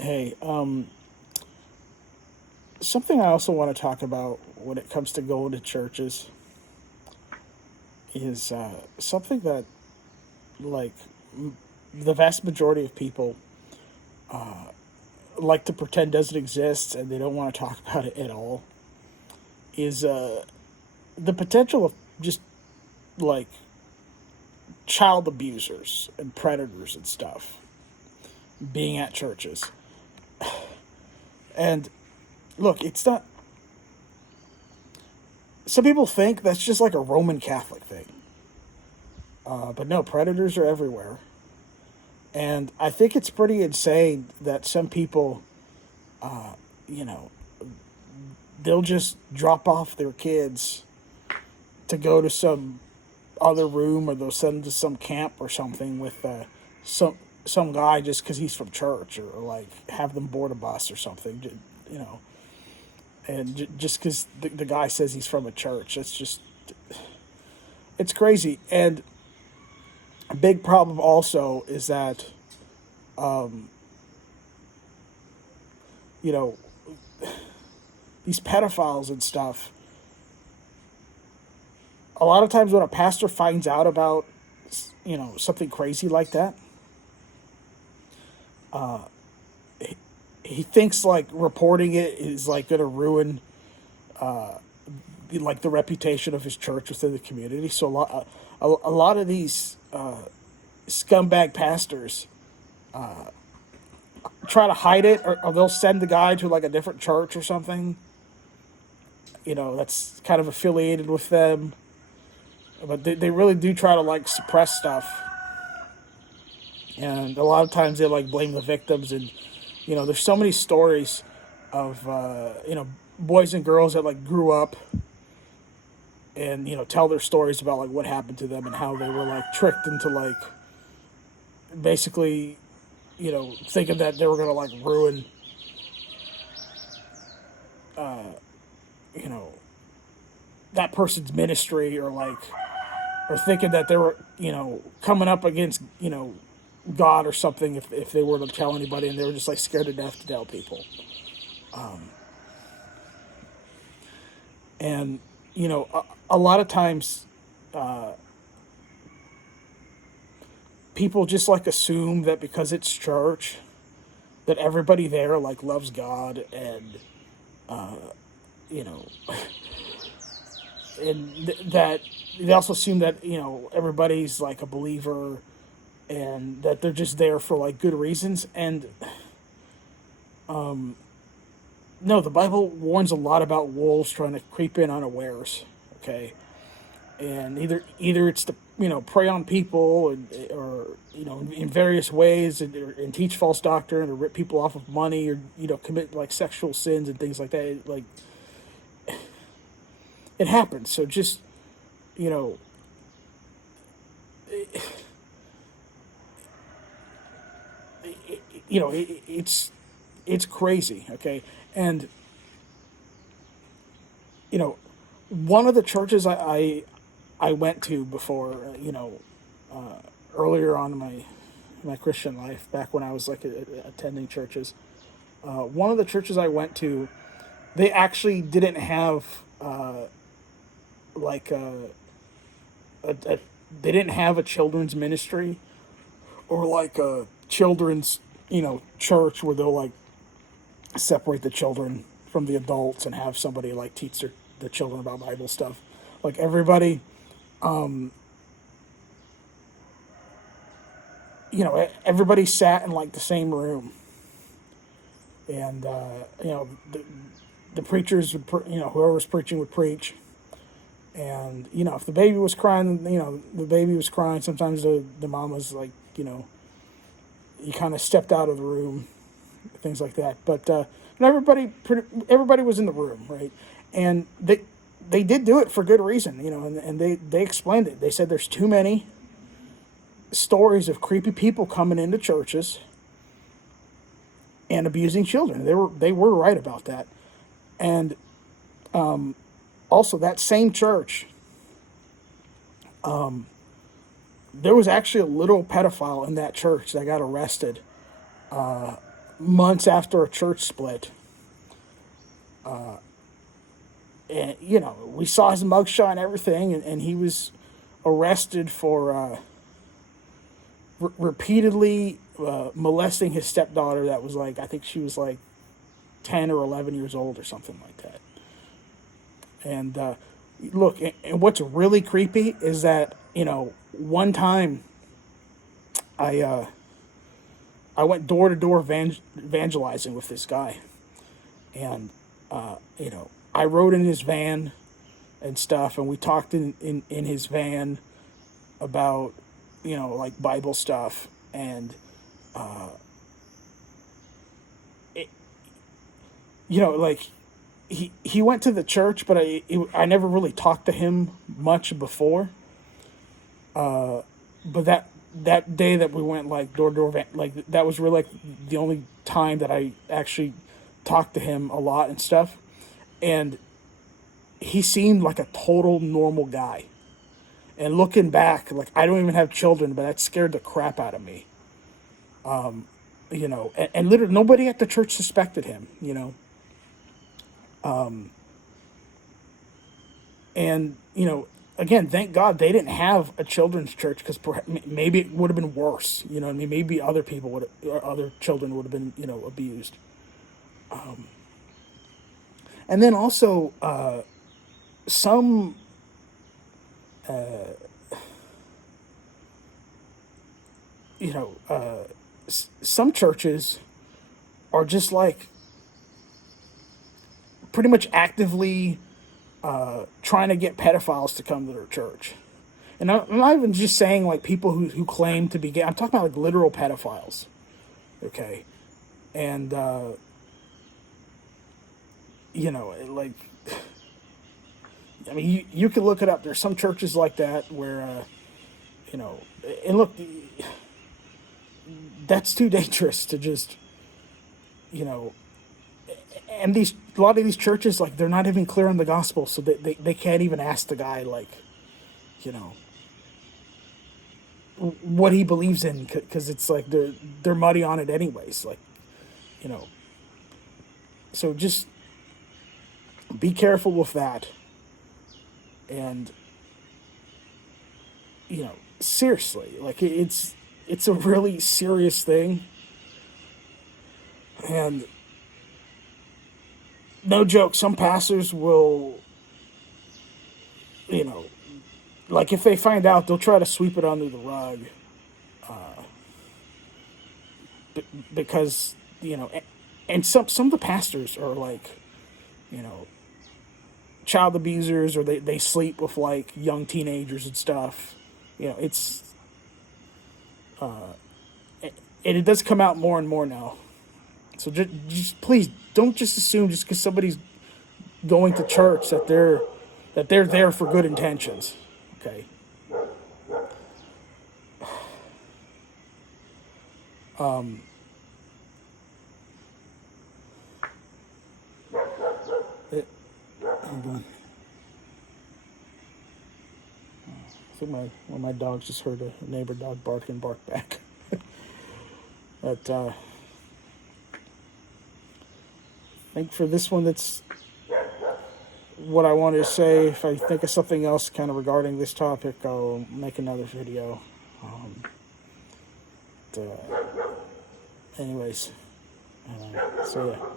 Hey, something I also want to talk about when it comes to going to churches is something that, like, the vast majority of people like to pretend doesn't exist and they don't want to talk about it at all. Is the potential of just like child abusers and predators and stuff being at churches. And look, it's not. Some people think that's just like a Roman Catholic thing, but no, predators are everywhere. And I think it's pretty insane that some people, you know, they'll just drop off their kids to go to some other room, or they'll send them to some camp or something with some some guy just because he's from church, or like have them board a bus or something, you know. And just because the guy says he's from a church, it's crazy. And a big problem also is that, you know, these pedophiles and stuff, a lot of times when a pastor finds out about, something crazy like that, he thinks like reporting it is like going to ruin like the reputation of his church within the community. So a lot of these scumbag pastors try to hide it, or they'll send the guy to like a different church or something, that's kind of affiliated with them. But they really do try to like suppress stuff, and a lot of times they like blame the victims. And there's so many stories of boys and girls that like grew up and tell their stories about like what happened to them and how they were like tricked into like basically thinking that they were gonna like ruin you know that person's ministry, or thinking that they were coming up against God or something if they were to tell anybody, and they were just like scared to death to tell people. And a lot of times people just like assume that because it's church that everybody there like loves God, and you know that they also assume that everybody's like a believer, and that they're just there for like good reasons. And no, the Bible warns a lot about wolves trying to creep in unawares. Okay, and either it's to prey on people, or in various ways, and teach false doctrine, or rip people off of money, or commit like sexual sins and things like that. It happens. So just you know it's crazy. Okay, and you know one of the churches I went to before, earlier on in my Christian life, back when I was like attending churches. One of the churches I went to, they actually didn't have like a they didn't have a children's ministry, or like a children's church where they'll like separate the children from the adults and have somebody like teach the children about Bible stuff. Like everybody sat in like the same room, and the preachers would whoever was preaching would preach. And if the baby was crying, the baby was crying. Sometimes the mom was like, you kind of stepped out of the room, things like that. But everybody was in the room, right? And they did do it for good reason, and they explained it. They said there's too many stories of creepy people coming into churches and abusing children. They were right about that. And also, that same church, there was actually a little pedophile in that church that got arrested months after a church split. And, we saw his mugshot and everything, and he was arrested for repeatedly molesting his stepdaughter that was like, I think she was like 10 or 11 years old or something like that. And look, and what's really creepy is that, one time I went door to door evangelizing with this guy. And, I rode in his van and stuff, and we talked in his van about, like Bible stuff. And, like he went to the church, but I never really talked to him much before. But that day that we went like door to door, like that was really like the only time that I actually talked to him a lot and stuff. And he seemed like a total normal guy. And looking back, like I don't even have children, but that scared the crap out of me. And literally nobody at the church suspected him, And, again, thank God they didn't have a children's church, because maybe it would have been worse. You know what I mean? Maybe other other children would have been, abused. And then also, some, some churches are just like pretty much actively trying to get pedophiles to come to their church. And I'm not even just saying like people who claim to be gay. I'm talking about like literal pedophiles. Okay. And, like, I mean, you can look it up. There's some churches like that where, and look, that's too dangerous to just, and a lot of these churches, like, they're not even clear on the gospel, so they can't even ask the guy, like, what he believes in, because it's like they're muddy on it anyways, like, so just be careful with that. And seriously, like, it's a really serious thing. And no joke, some pastors will, like, if they find out, they'll try to sweep it under the rug, because, and some of the pastors are like, child abusers, or they sleep with like young teenagers and stuff. It's and it does come out more and more now. So just please don't just assume just because somebody's going to church that they're there for good intentions. Okay. Hold on. I think one of my dogs just heard a neighbor dog bark and bark back. But I think for this one, that's what I wanted to say. If I think of something else kind of regarding this topic, I'll make another video. Anyways, so yeah.